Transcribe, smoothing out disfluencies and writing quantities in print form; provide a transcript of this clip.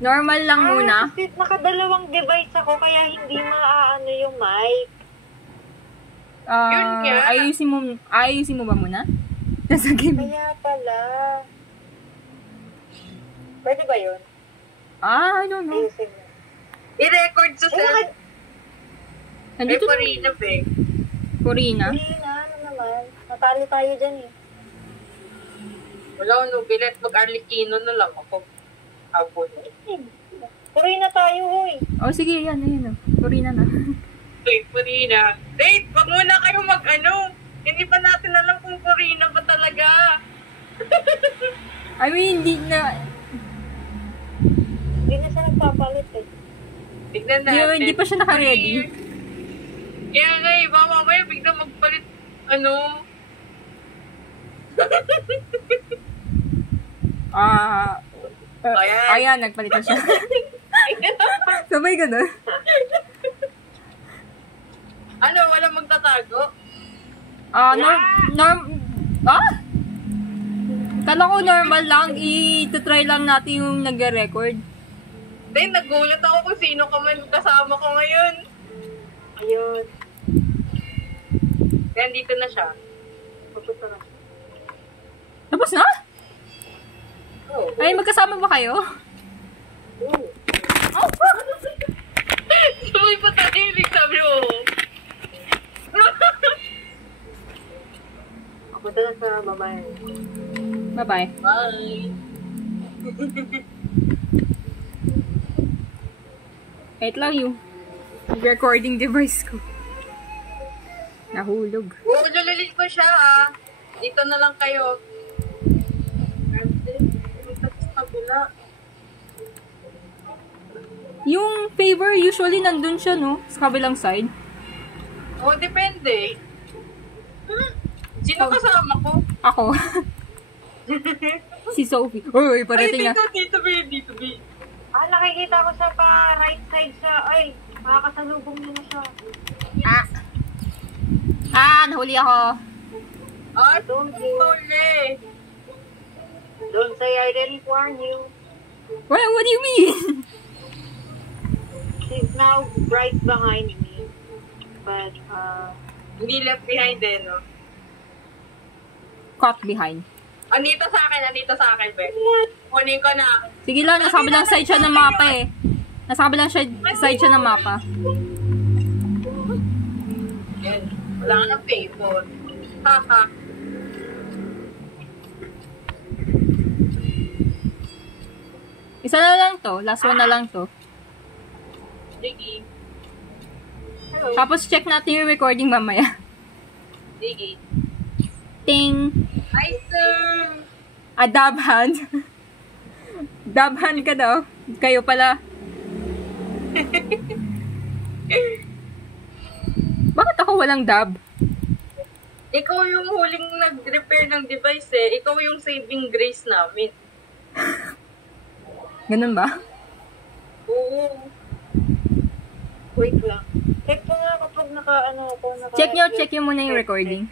Normal lang muna. Kasi nakadalawang device ako, kaya hindi maaano yung mic. Yun nga. Ayusin mo ba muna? Nasa game. Kaya pala. Pwede ba yun? I don't know. Ayusin mo. I-record sa cell. Nandito na. Corina, be. Corina. Hindi na, ano naman. Natalo tayo dyan eh. Wala, no, bilet. Mag-arlikino na lang ako. Hapon. Tuloy na tayo, hoy. Oh, sige, yan. Ayun, Corina na. Wait, Corina. Wait, wag muna kayo mag-ano. Hindi pa natin alam kung Corina ba talaga. I mean, hindi na... Hindi na siya nagpapalit eh. Tignan natin. Hindi pa siya naka-ready. Kaya nga eh, baka mamaya bigla magpalit, ano. Ayan, nagpalit na siya. Sabay ganun. Ano, walang magtatago? Kala ko normal lang, i-try lang natin yung nag-record. Then, nagulat ako kung sino ka man kasama ko ngayon. Ayun. Kaya dito na siya. Papunta na. Tapos na? Oh. Ay, magkasama ba kayo? Sabay pa tahimik, sabi mo. Papunta na sa babae. Bye-bye. Bye. Wait lang yung recording device ko. Nahulog. Ululilin ko siya, ah. Dito na lang kayo. Yung favor, usually nandun siya, no? Sa kabilang side. Oh, depende. Sino kasama ko? Ako. Si Sophie. Uy, parating na. Dito, B. Nakikita ko sa pa-right side siya. Ay, makakasalubong niya na siya. Nahuli ako. Don't Huli. Don't say I didn't warn you. What do you mean? She's now right behind me. But, Hindi left behind eh, no? Caught behind. Andito sa akin, be. Kunin ko na. Sige lang, nasa kabilang side siya ng mapa eh. Nasa kabilang side siya ng mapa. Yan. Wala ka ng favor. Haha. Isa na lang to. Last one na lang to. Sige. hello. Tapos check natin yung recording mamaya. Sige. Ting! Hi, sir! Dab hand. Dab hand ka daw. Kayo pala. Bakit ako walang dab? Ikaw yung huling nag-repair ng device eh. Ikaw yung saving grace namin. Ganun ba? Oo. Wait lang. Check ko nga kapag naka-ano ako. Check nyo muna yung recording.